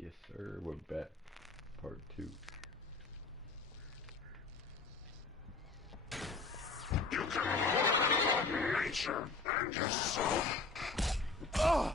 Yes, sir. We're back. Part 2. You can learn about nature and yourself. Ugh!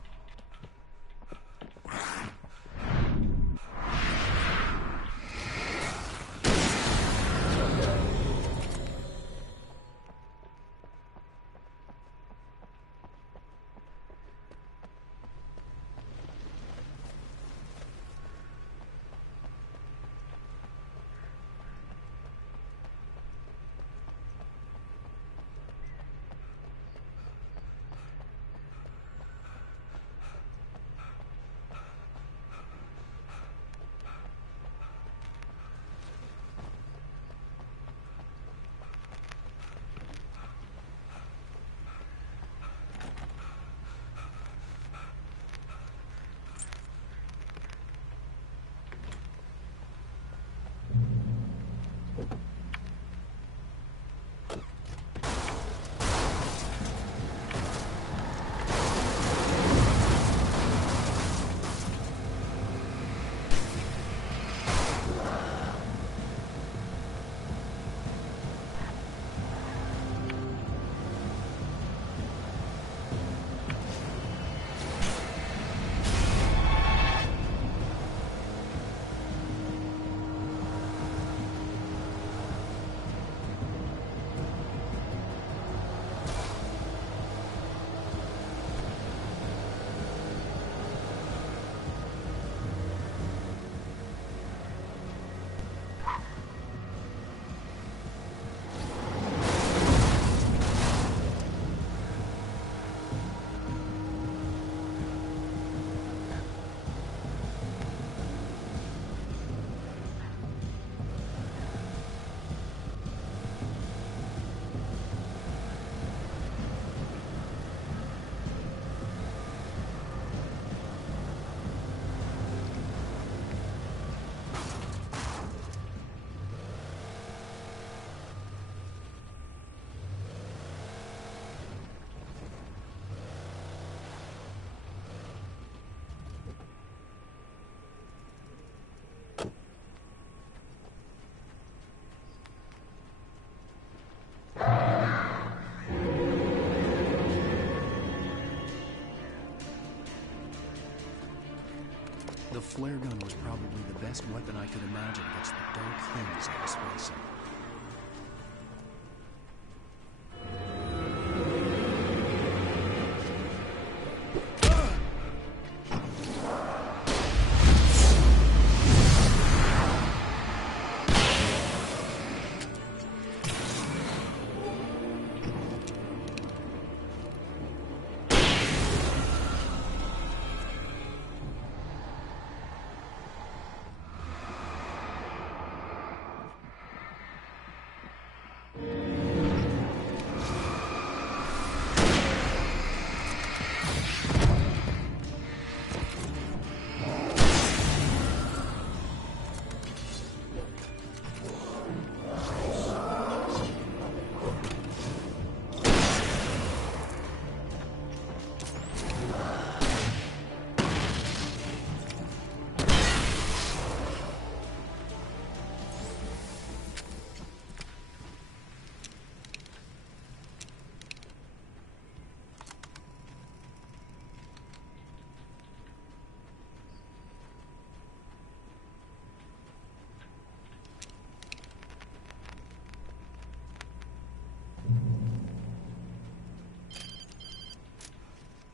The flare gun was probably the best weapon I could imagine against the dark things I was facing.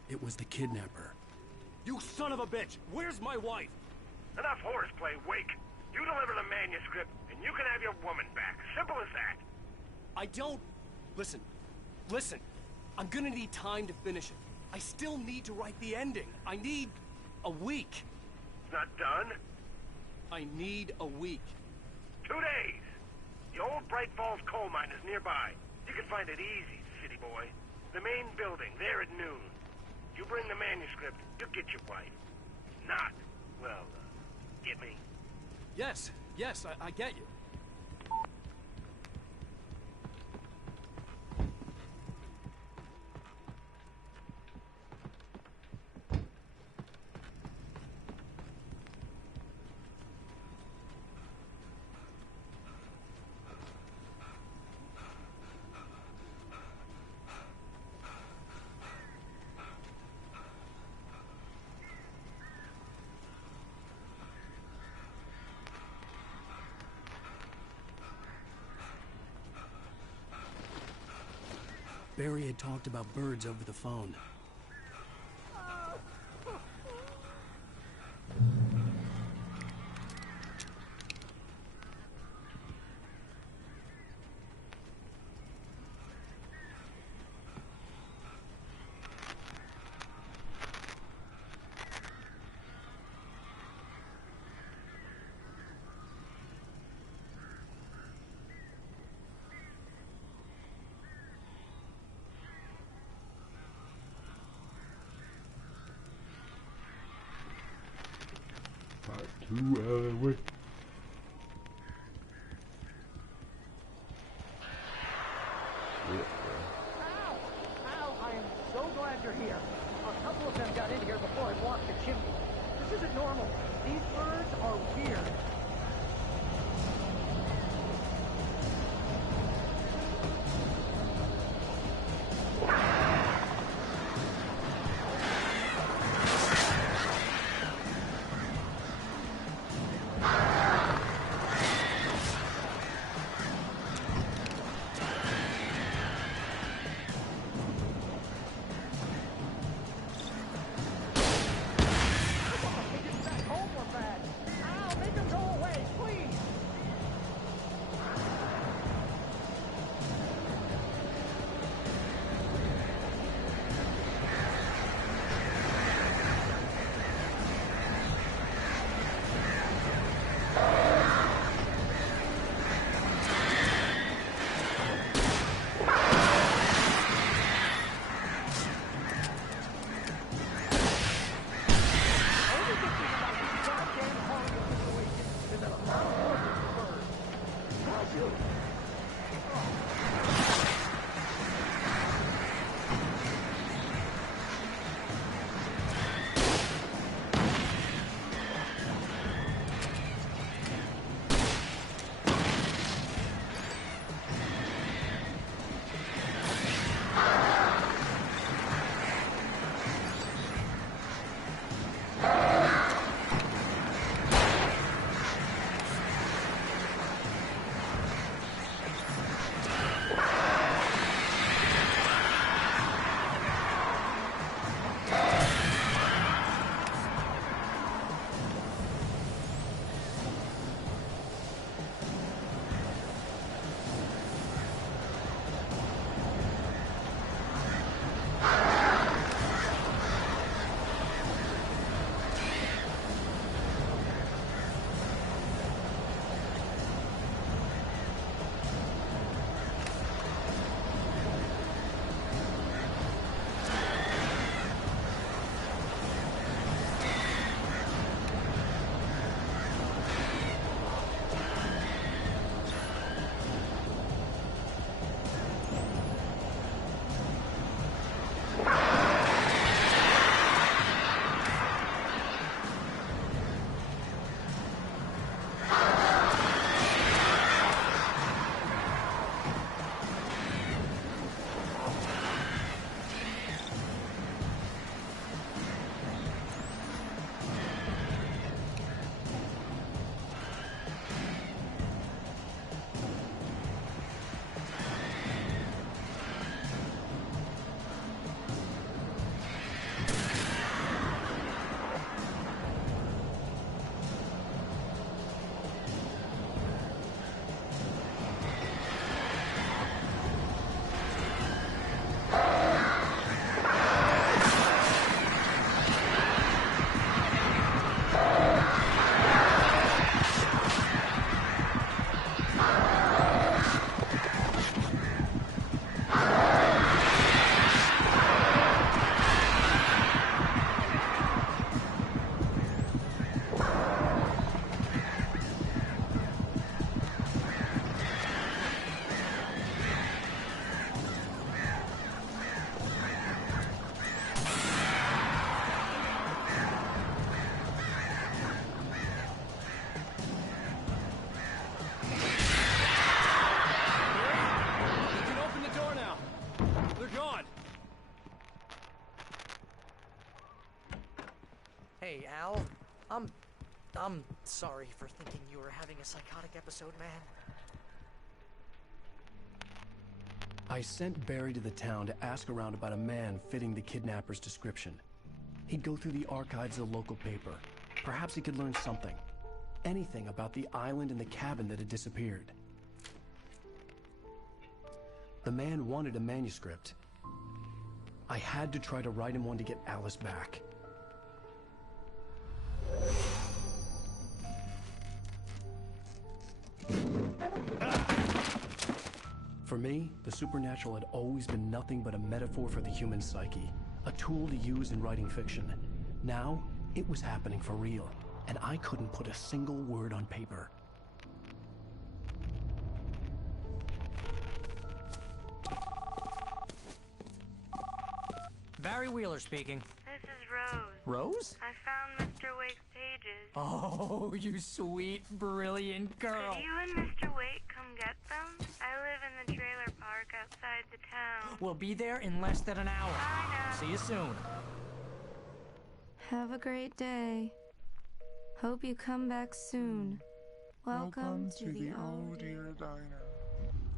It was the kidnapper. You son of a bitch! Where's my wife? Enough horseplay, Wake. You deliver the manuscript, and you can have your woman back. Simple as that. I don't... Listen. I'm gonna need time to finish it. I still need to write the ending. I need a week. It's not done. I need a week. 2 days. The old Bright Falls coal mine is nearby. You can find it easy, city boy. The main building, there at noon. You bring the manuscript, you'll get your wife. Not, well, get me? Yes, I get you. Barry had talked about birds over the phone. Part 2 away. Ow! Ow! I am so glad you're here. A couple of them got in here before I blocked the chimney. This isn't normal. These birds are weird. Hey, Al. I'm sorry for thinking you were having a psychotic episode, man. I sent Barry to the town to ask around about a man fitting the kidnapper's description. He'd go through the archives of the local paper. Perhaps he could learn something. Anything about the island and the cabin that had disappeared. The man wanted a manuscript. I had to try to write him one to get Alice back. For me, the supernatural had always been nothing but a metaphor for the human psyche, a tool to use in writing fiction. Now, it was happening for real, and I couldn't put a single word on paper. Barry Wheeler speaking. This is Rose. Rose? I found Mr. Wake's pages. Oh, you sweet, brilliant girl. Could you and Mr. Wake come get them? I live in the trailer park outside the town. We'll be there in less than an hour. Bye now. See you soon. Have a great day. Hope you come back soon. Welcome to the Oh Dear Diner.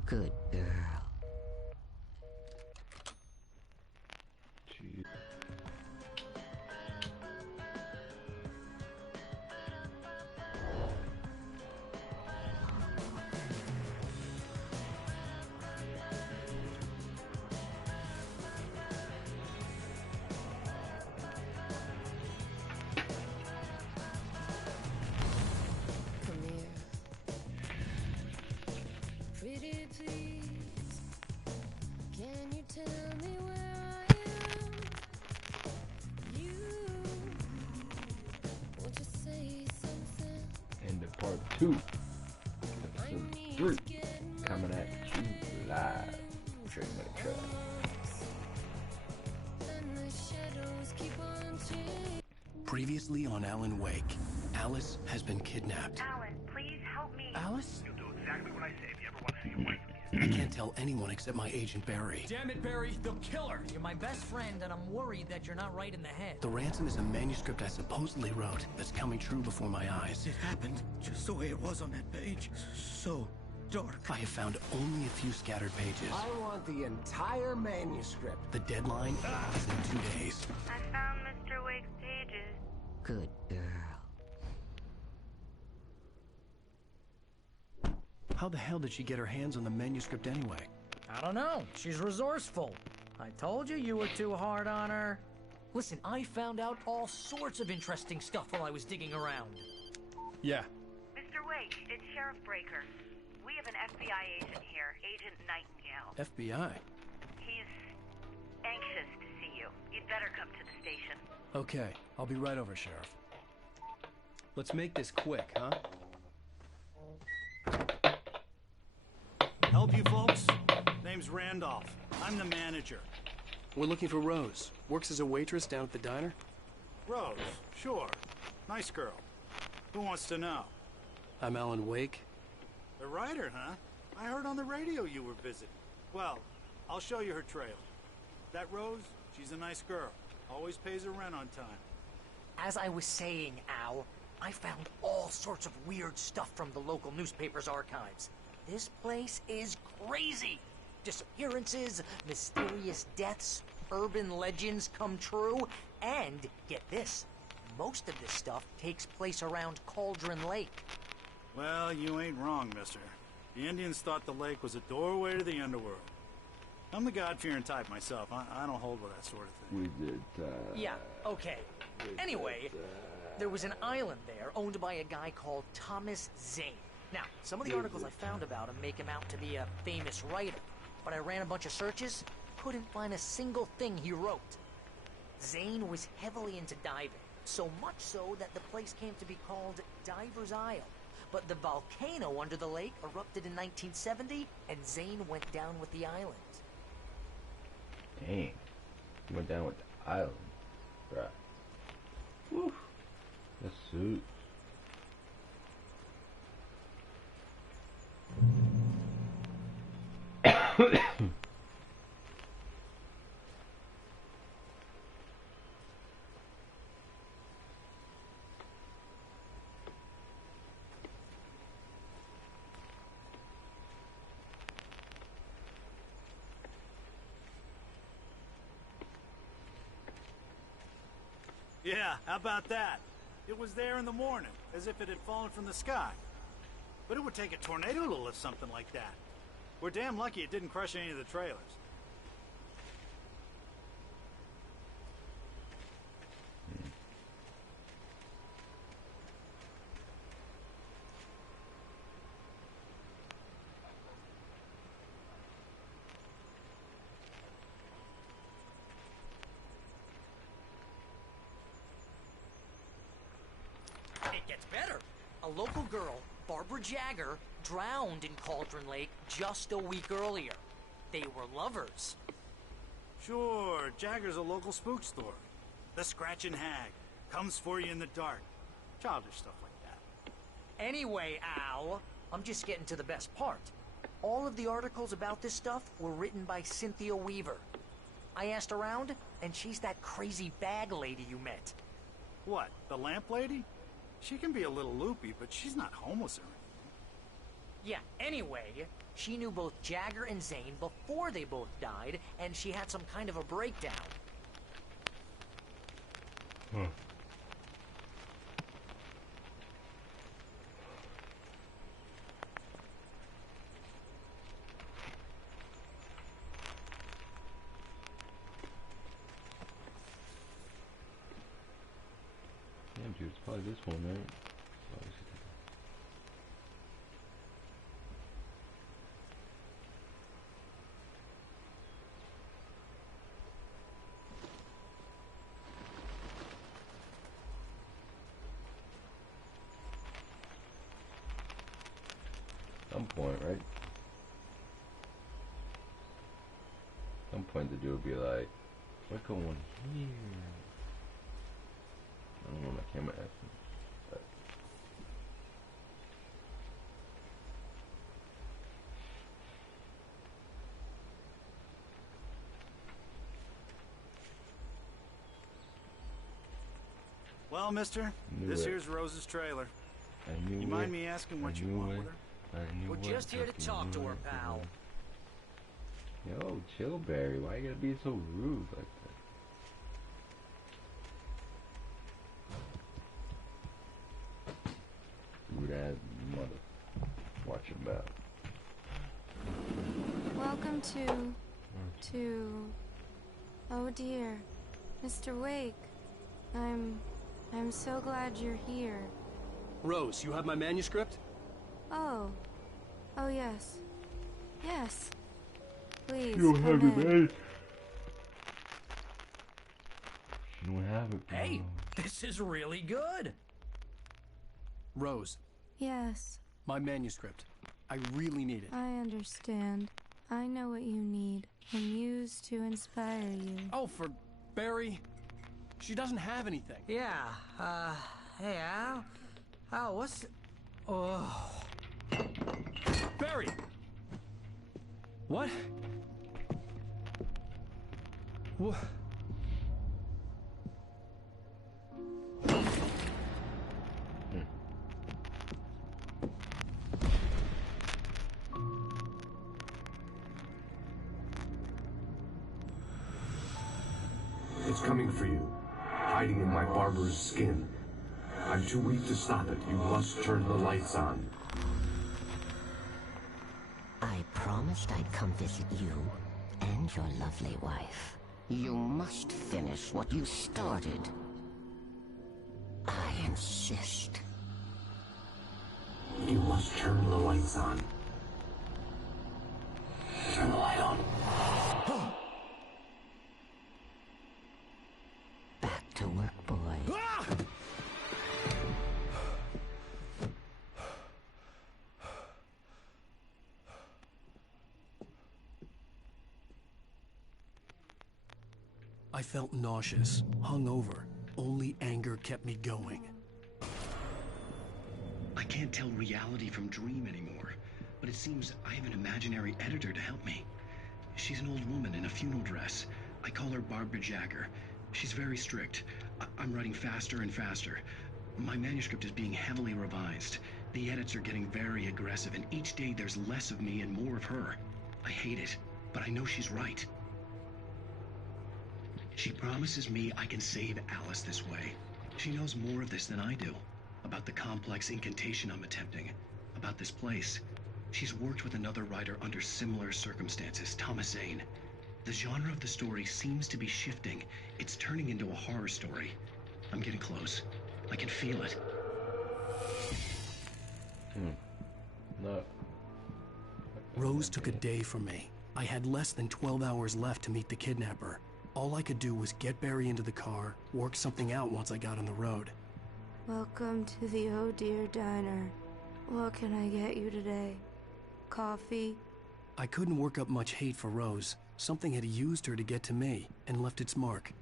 Good girl. Jeez. Come here. Pretty please, can you tell me where I am? You, won't you say something? And the part 2, I episode need 3, to get coming at you live. Straight by track. and the shadows keep on changing. Previously on Alan Wake, Alice has been kidnapped. Alan, please help me. Alice? You'll do exactly what I say if you ever want to see your wife again. I can't tell anyone except my agent Barry. Damn it, Barry, they'll kill her. You're my best friend, and I'm worried that you're not right in the head. The ransom is a manuscript I supposedly wrote that's coming true before my eyes. It happened just the way it was on that page. So dark. I have found only a few scattered pages. I want the entire manuscript. The deadline is in 2 days. I found Mr. Wake's pages. Good girl. How the hell did she get her hands on the manuscript anyway? I don't know. She's resourceful. I told you you were too hard on her. Listen, I found out all sorts of interesting stuff while I was digging around. Yeah. Mr. Wake, it's Sheriff Breaker. We have an FBI agent here, Agent Nightingale. FBI? He's anxious to see you. You'd better come to the station. Okay, I'll be right over, Sheriff. Let's make this quick, huh? Help you folks? Name's Randolph. I'm the manager. We're looking for Rose. Works as a waitress down at the diner. Rose, sure. Nice girl. Who wants to know? I'm Alan Wake. The writer, huh? I heard on the radio you were visiting. Well, I'll show you her trail. That Rose, she's a nice girl. Always pays her rent on time. As I was saying, Al, I found all sorts of weird stuff from the local newspaper's archives. This place is crazy. Disappearances, mysterious deaths, urban legends come true, and get this, most of this stuff takes place around Cauldron Lake. Well, you ain't wrong, mister. The Indians thought the lake was a doorway to the underworld. I'm the God-fearing type myself. I don't hold with that sort of thing. We did, Yeah, okay. Anyway, there was an island there owned by a guy called Thomas Zane. Now, some of the articles I found about him make him out to be a famous writer, but I ran a bunch of searches, couldn't find a single thing he wrote. Zane was heavily into diving, so much so that the place came to be called Diver's Isle. But the volcano under the lake erupted in 1970, and Zane went down with the island. Dang. Went down with the island. Right. Woo. That suits. Yeah, how about that? It was there in the morning, as if it had fallen from the sky. But it would take a tornado to lift something like that. We're damn lucky it didn't crush any of the trailers. It gets better. A local girl, Barbara Jagger, drowned in Cauldron Lake just a week earlier. They were lovers. Sure, Jagger's a local spook story. The Scratching Hag. Comes for you in the dark. Childish stuff like that. Anyway, Al, I'm just getting to the best part. All of the articles about this stuff were written by Cynthia Weaver. I asked around, and she's that crazy bag lady you met. What, the lamp lady? She can be a little loopy, but she's not homeless or anything. Yeah, anyway, she knew both Jagger and Zane before they both died, and she had some kind of a breakdown. Huh. Damn, dude, it's probably this one, right? Some point, right? Some point the dude would be like, "What's going on here?" I don't know my camera acting, but Well, mister, this here's Rose's trailer. You mind me asking what you want with her? We're just here to talk to her, pal. Yo, chill, Barry. Why you gotta be so rude like that? Rude ass mother. Watch your back. Welcome to... Oh dear. Mr. Wake. I'm so glad you're here. Rose, you have my manuscript? Oh. Oh, yes. Yes. Please, You don't have come it, in. man. You don't have it, bro. Hey, this is really good. Rose, Yes, my manuscript. I really need it. I understand. I know what you need. A muse to inspire you. Oh, for Barry. She doesn't have anything. Yeah, hey, Al? Al, what's... Oh... Barry! What? What? It's coming for you, hiding in my barber's skin. I'm too weak to stop it. You must turn the lights on. I promised I'd come visit you and your lovely wife. You must finish what you started. I insist. You must turn the lights on. Turn the light on. Back to work, boy. I felt nauseous, hungover. Only anger kept me going. I can't tell reality from dream anymore, but it seems I have an imaginary editor to help me. She's an old woman in a funeral dress. I call her Barbara Jagger. She's very strict. I'm writing faster and faster. My manuscript is being heavily revised. The edits are getting very aggressive, and each day there's less of me and more of her. I hate it, but I know she's right. She promises me I can save Alice this way. She knows more of this than I do. About the complex incantation I'm attempting. About this place. She's worked with another writer under similar circumstances, Thomas Zane. The genre of the story seems to be shifting. It's turning into a horror story. I'm getting close. I can feel it. No. Rose took a day from me. I had less than 12 hours left to meet the kidnapper. All I could do was get Barry into the car, work something out once I got on the road. Welcome to the Oh Dear Diner. What can I get you today? Coffee? I couldn't work up much hate for Rose. Something had used her to get to me and left its mark.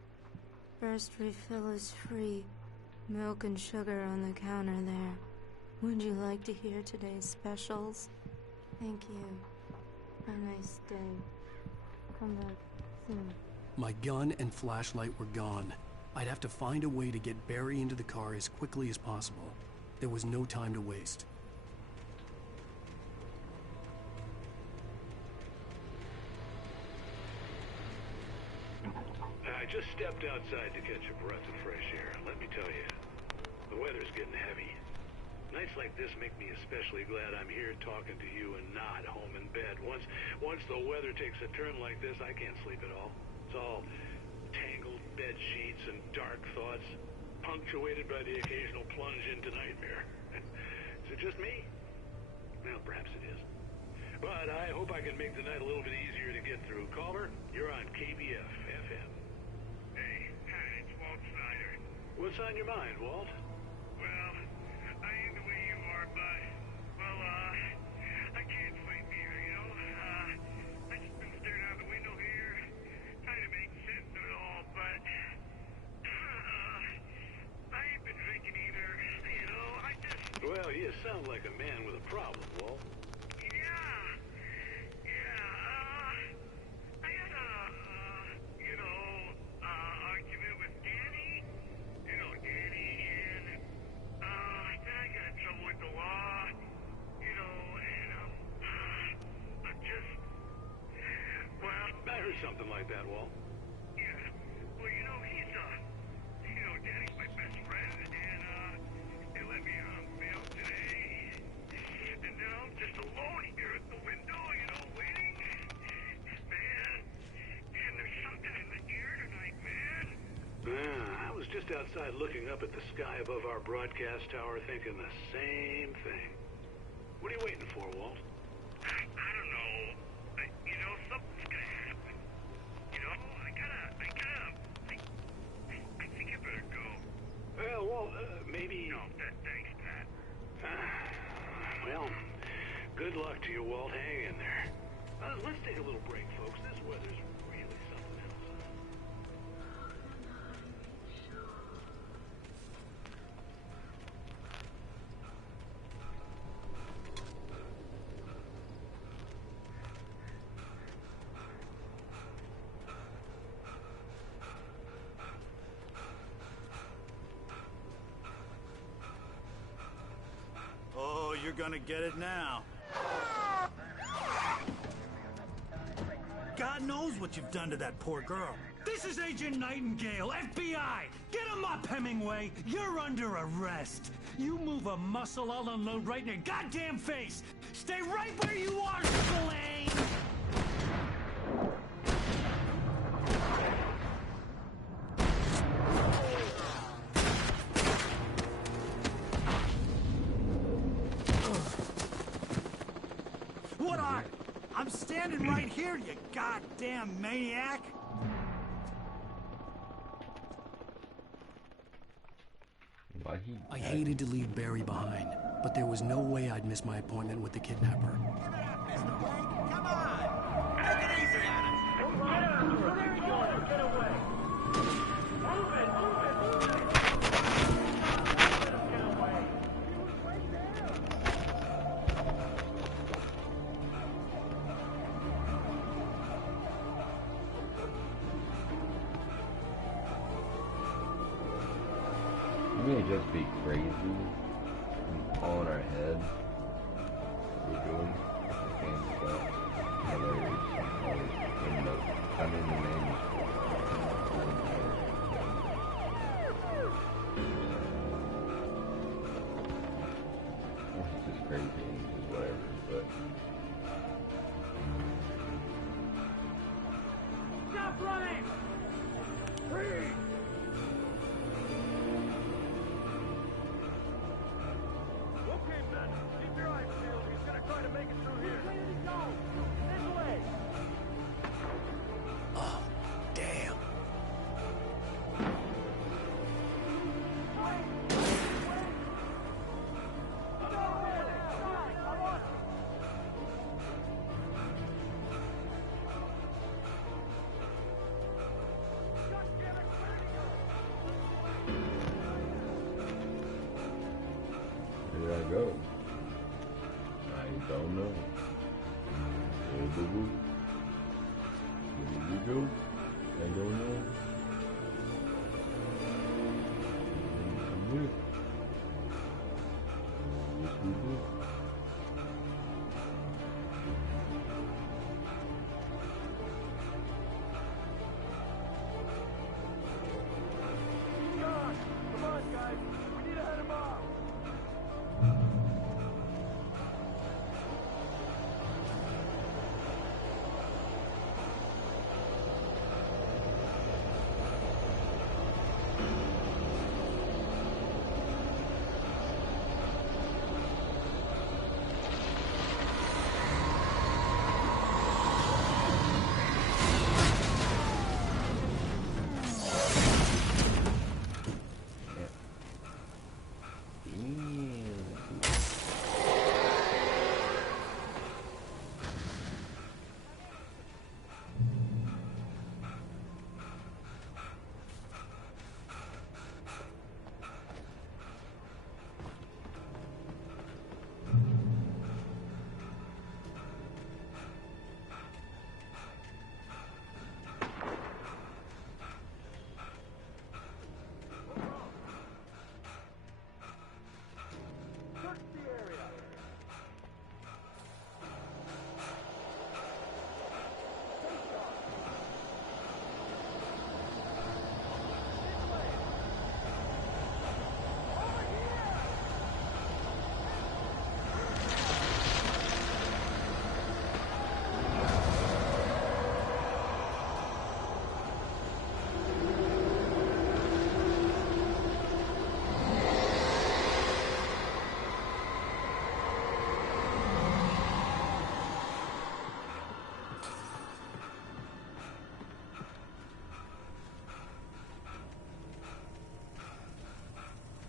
First refill is free. Milk and sugar on the counter there. Would you like to hear today's specials? Thank you. Have a nice day. Come back soon. My gun and flashlight were gone. I'd have to find a way to get Barry into the car as quickly as possible. There was no time to waste. I just stepped outside to catch a breath of fresh air. Let me tell you, the weather's getting heavy. Nights like this make me especially glad I'm here talking to you and not home in bed. Once the weather takes a turn like this, I can't sleep at all. It's all tangled bed sheets and dark thoughts, punctuated by the occasional plunge into nightmare. Is it just me? Well, perhaps it is. But I hope I can make the night a little bit easier to get through. Caller, you're on KBF FM. Hey, it's Walt Snyder. What's on your mind, Walt? Well, I ain't the way you are, but, I can't sleep either, you know? I just been staring out the window here, trying to make sense of it all, but, I ain't been drinking either, you know? Well, you sound like a man with a problem, Walt. I had a, argument with Danny. You know Danny, and, then I got in trouble with the law, and, I'm just, I heard something like that, Walt. yeah, well, Danny's my best friend, and, they let me on bail today, and now I'm just alone here at the window, waiting, man, and there's something in the air tonight, man. I was just outside looking up at the sky above our broadcast tower thinking the same thing. What are you waiting for, Walt? I don't know. Something's gonna happen. I think I better go. Well, Walt, maybe... No, thanks, Pat. Well, good luck to you, Walt. Hang in there. Let's take a little break, folks. This weather's really something else. Oh, you're gonna get it now. God knows what you've done to that poor girl. This is Agent Nightingale, FBI! Get him up, Hemingway! You're under arrest! You move a muscle, I'll unload right in your goddamn face! Stay right where you are, Spillane! What are? I'm standing right here, you goddamn maniac! I hated to leave Barry behind, but there was no way I'd miss my appointment with the kidnapper. You may just be crazy and all in our head. We're doing the same stuff. Hilarious. I'm in the manuscript. It's just crazy, just whatever, but... Stop running! Freeze! Okay, men. Keep your eyes peeled. He's gonna try to make it through here. Where did he go? This way! Oh, damn. Where did I go? I don't know. Where did we go? I don't know. I'm here. Yes, we did. He's gone! Come on, guys! We need to head him off!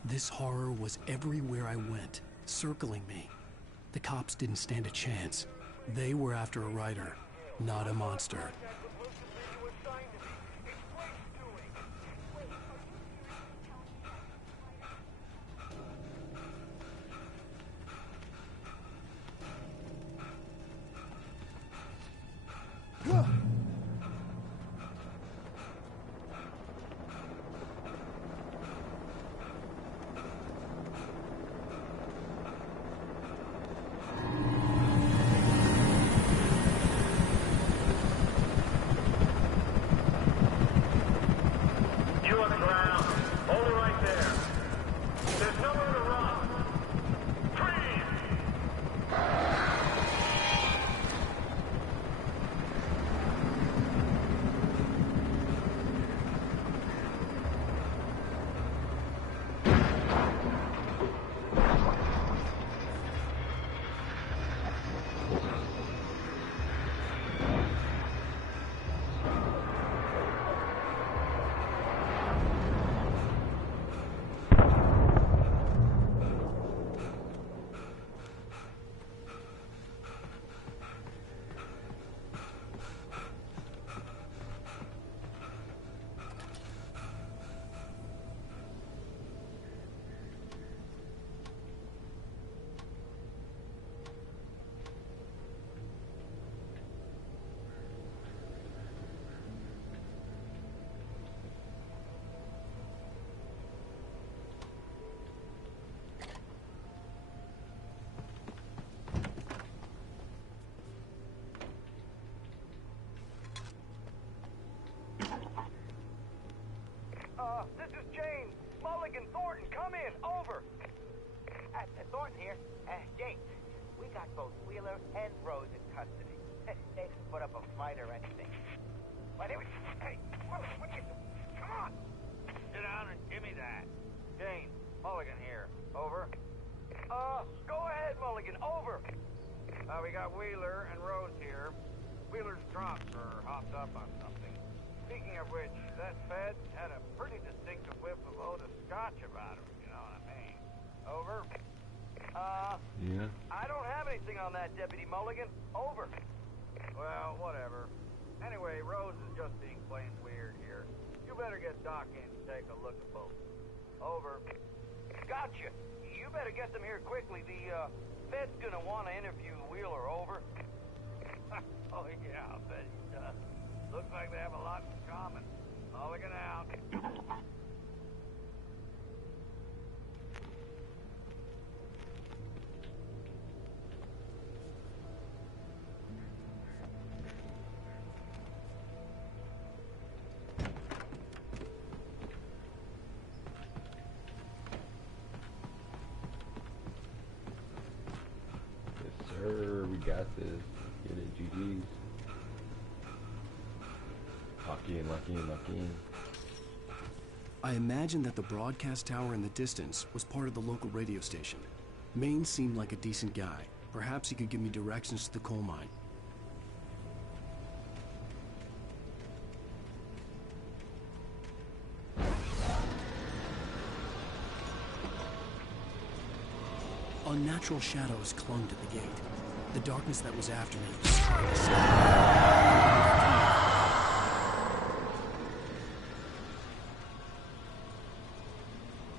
This horror was everywhere I went, circling me. The cops didn't stand a chance. They were after a writer, not a monster. Over. Thornton here. Jake, we got both Wheeler and Rose in custody. They can put up a fight or anything. But anyway, hey, what you... Come on! Sit down and give me that. Jane, Mulligan here. Over. Go ahead, Mulligan. Over. We got Wheeler and Rose here. Wheeler's drunk or hopped up on something. Speaking of which, that Fed had a pretty distinctive whiff of Oda Scotch about him, you know what I mean. Over. Yeah. I don't have anything on that, Deputy Mulligan. Over. Well, whatever. Anyway, Rose is just being plain weird here. You better get Doc in to take a look at both. Over. Gotcha. You better get them here quickly. The, Fed's gonna want to interview Wheeler. Over. Oh, yeah, I'll bet he does. Looks like they have a lot in common. Mulligan out. Sir, we got this. Get it, GG's. Lucky and lucky and lucky. I imagined that the broadcast tower in the distance was part of the local radio station. Maine seemed like a decent guy. Perhaps he could give me directions to the coal mine. Unnatural shadows clung to the gate. The darkness that was after me was trying to stop.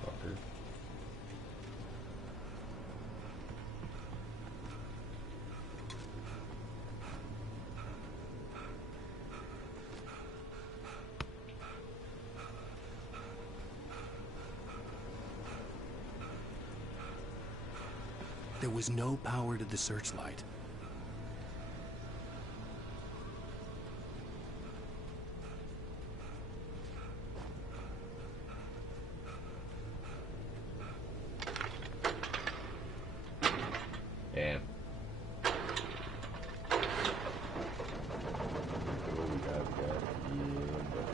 Fucker. There was no power to the searchlight. Damn. What we got? Yeah, but...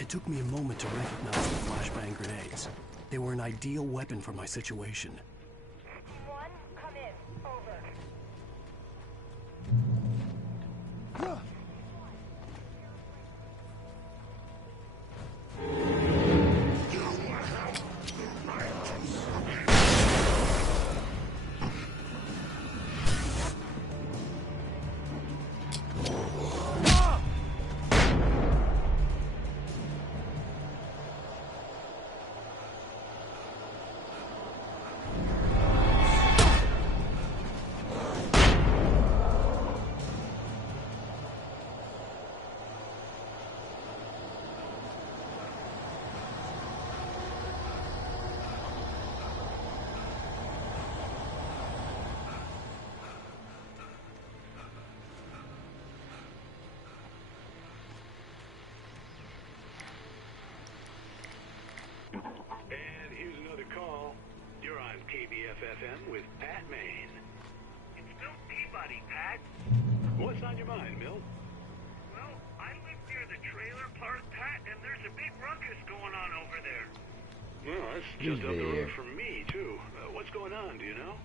It took me a moment to recognize the flashbang grenades. They were an ideal weapon for my situation. One, come in. Over. And here's another call. You're on KBFFM with Pat Maine. It's Milt Peabody, Pat. What's on your mind, Milt? Well, that's just up the road from me, too. What's going on, do you know?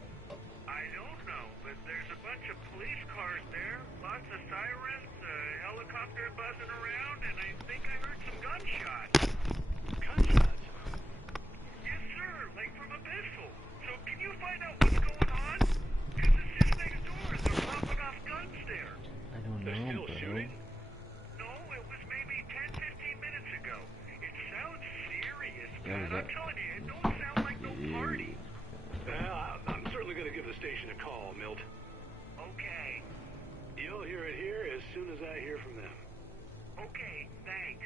I don't know, but there's a bunch of police cars there, lots of sirens, a helicopter buzzing around, and I think I heard some gunshots. Gunshots? Yes, sir, like from a pistol. So can you find out what's going on? Because it's just next door, and they're popping off guns there. I don't They're know, still bro. shooting? No, it was maybe 10, 15 minutes ago. It sounds serious, Yeah, man. I'm telling you, it don't sound like no party. I'm certainly going to give the station a call, Milt. Okay. You'll hear it here as soon as I hear from them. Okay, thanks.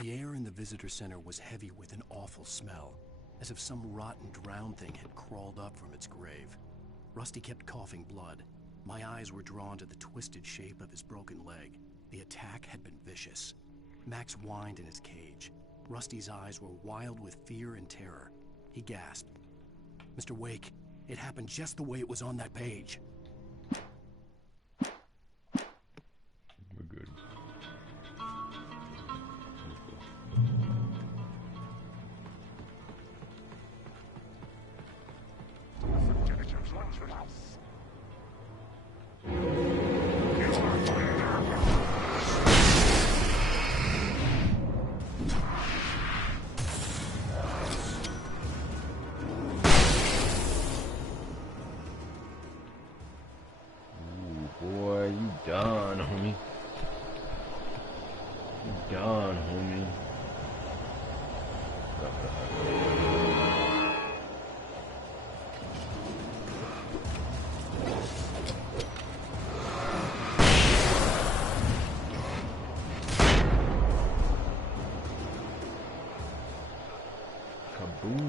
The air in the visitor center was heavy with an awful smell, as if some rotten drowned thing had crawled up from its grave. Rusty kept coughing blood. My eyes were drawn to the twisted shape of his broken leg. The attack had been vicious. Max whined in his cage. Rusty's eyes were wild with fear and terror. He gasped. "Mr. Wake, it happened just the way it was on that page." We're good. Boy, you done, homie. You done, homie. Kaboom.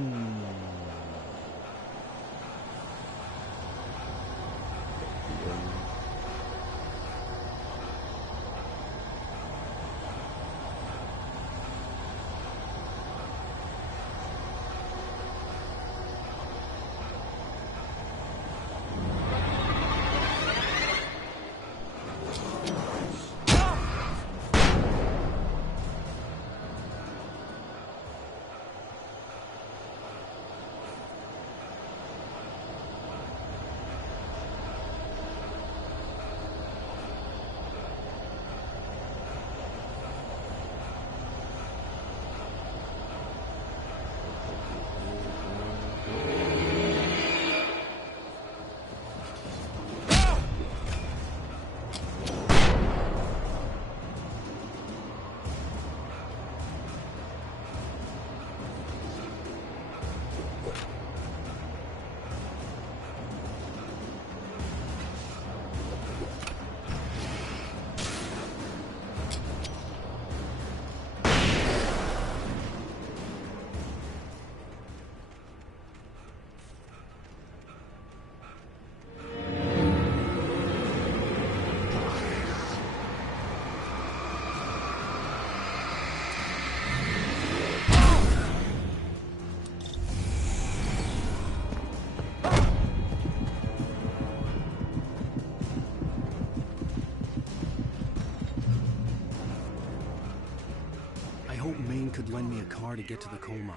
I hoped Maine could lend me a car to get to the coal mine.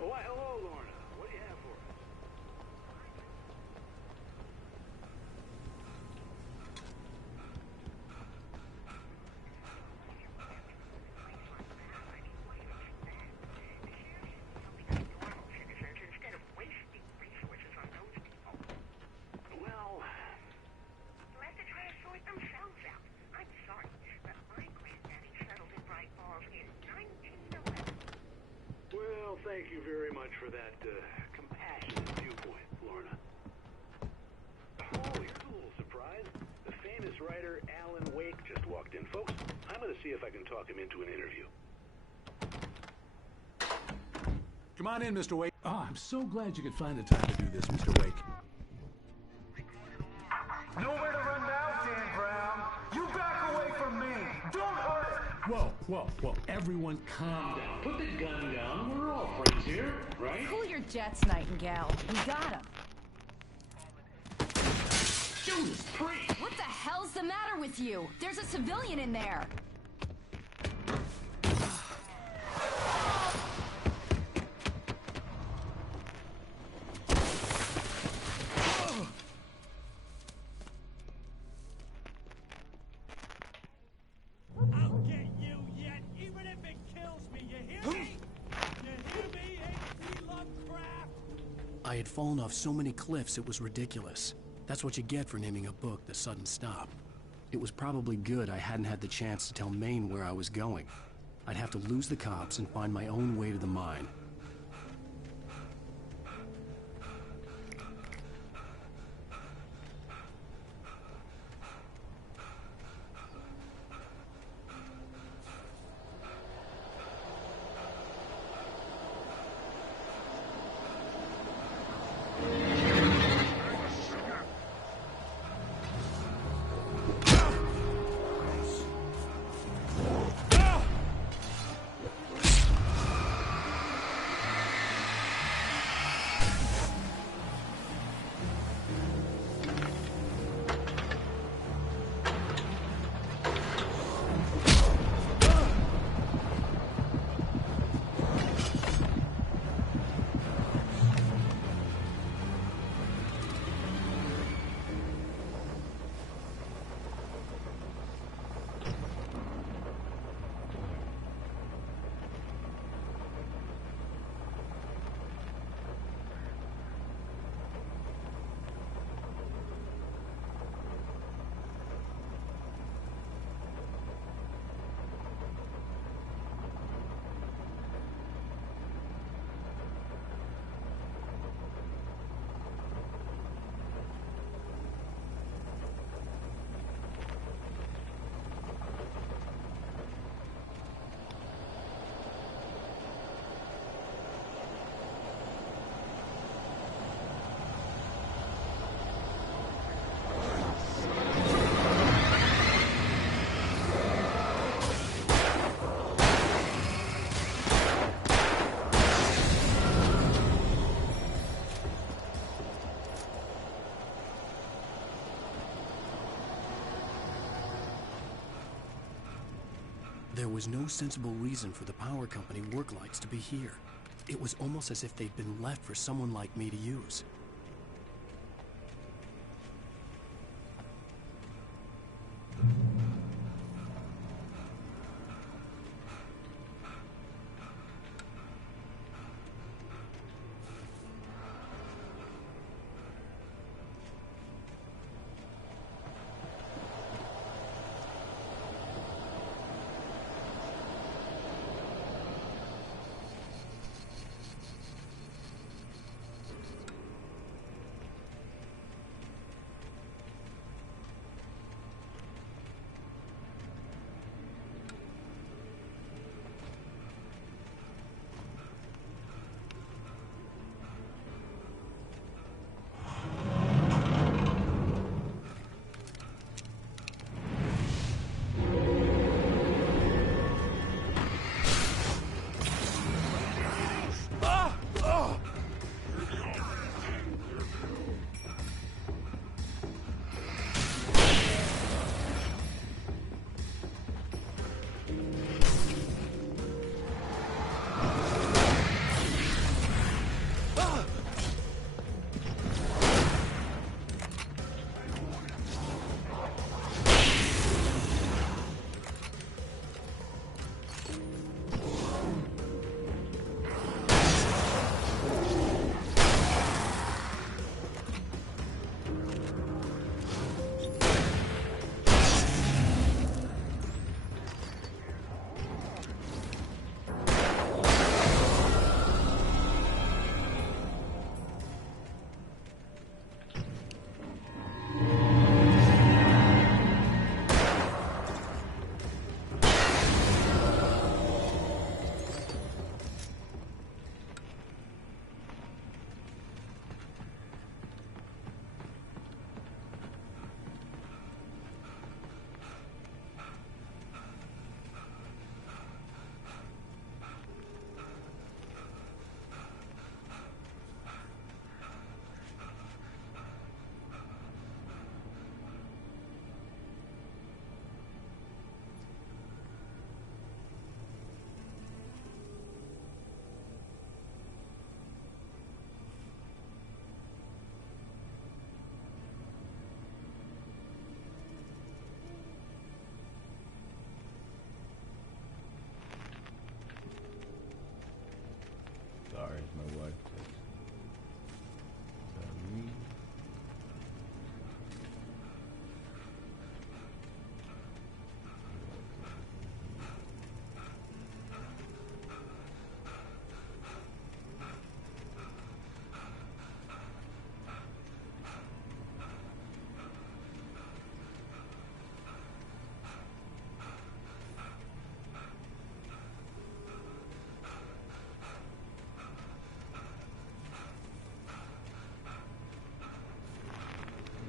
Oh, why, hello, Lorna. What do you have for us? Well, Let the try to sort themselves out. I'm sorry, but my granddaddy settled in Bright Falls in 1911. well, thank you very much for that compassionate viewpoint, Lorna. Oh, here's a little surprise. The famous writer gonna see if I can talk him into an interview. Come on in, Mr. Wake. Oh, I'm so glad you could find the time to do this, Mr. Wake. Nowhere to run now, Dan Brown. You back away from me. Don't hurt it. Whoa. Everyone calm down. Put the gun down. We're all friends here, right? Cool your jets, Nightingale. We got him. Judas Priest! What the hell's the matter with you? There's a civilian in there. I'll get you yet, even if it kills me. You hear me? You hear me, H.P. Lovecraft? I had fallen off so many cliffs it was ridiculous. That's what you get for naming a book The Sudden Stop. It was probably good I hadn't had the chance to tell Maine where I was going. I'd have to lose the cops and find my own way to the mine. There was no sensible reason for the power company work lights to be here. It was almost as if they'd been left for someone like me to use.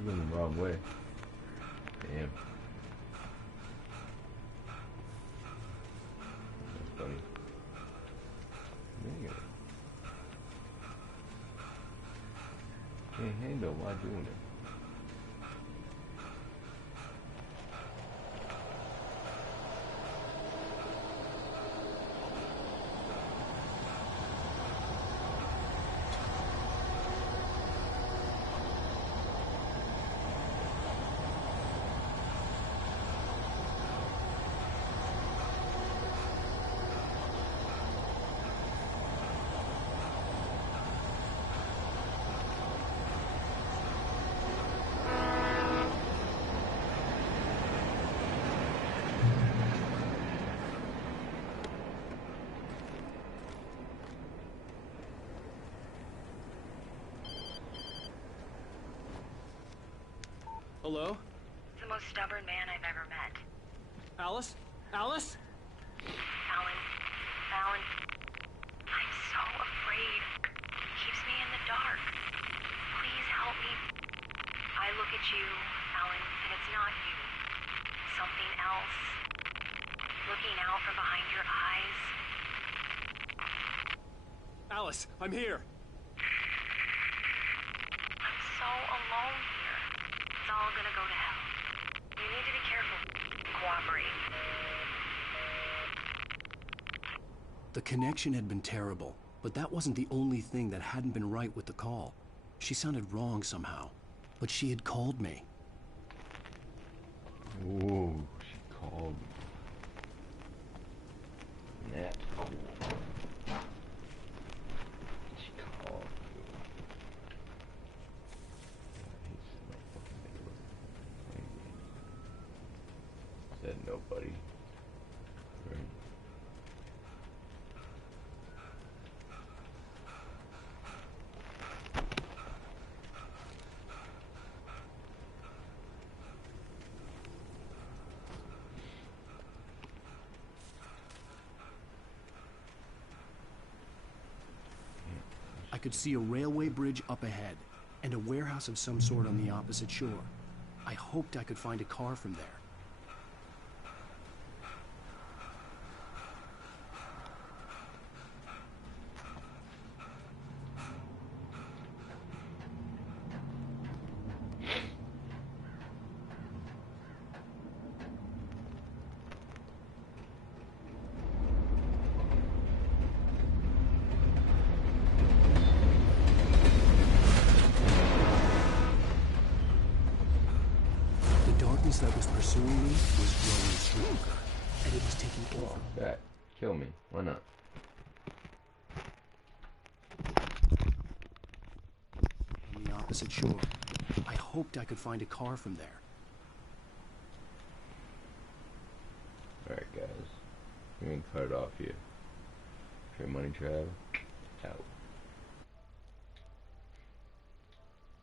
going the wrong way. Damn. That's funny. Dang it. Can't handle why doing it. Hello? The most stubborn man I've ever met. Alice? Alice? Alan. Alan. I'm so afraid. He keeps me in the dark. Please help me. I look at you, Alan, and it's not you. Something else. Looking out from behind your eyes. Alice, I'm here. I'm so alone here. It's all gonna go to hell. You need to be careful. Cooperate. The connection had been terrible, but that wasn't the only thing that hadn't been right with the call. She sounded wrong somehow, but she had called me. Ooh, she called me. That's cool. She called me. Said nobody. Right. I could see a railway bridge up ahead, and a warehouse of some sort on the opposite shore. I hoped I could find a car from there. That was pursuing me was growing stronger, and it was taking over. That kill me. Why not? On the opposite shore. I hoped I could find a car from there. Alright guys. We're gonna cut it off here. Trade Money Trav out.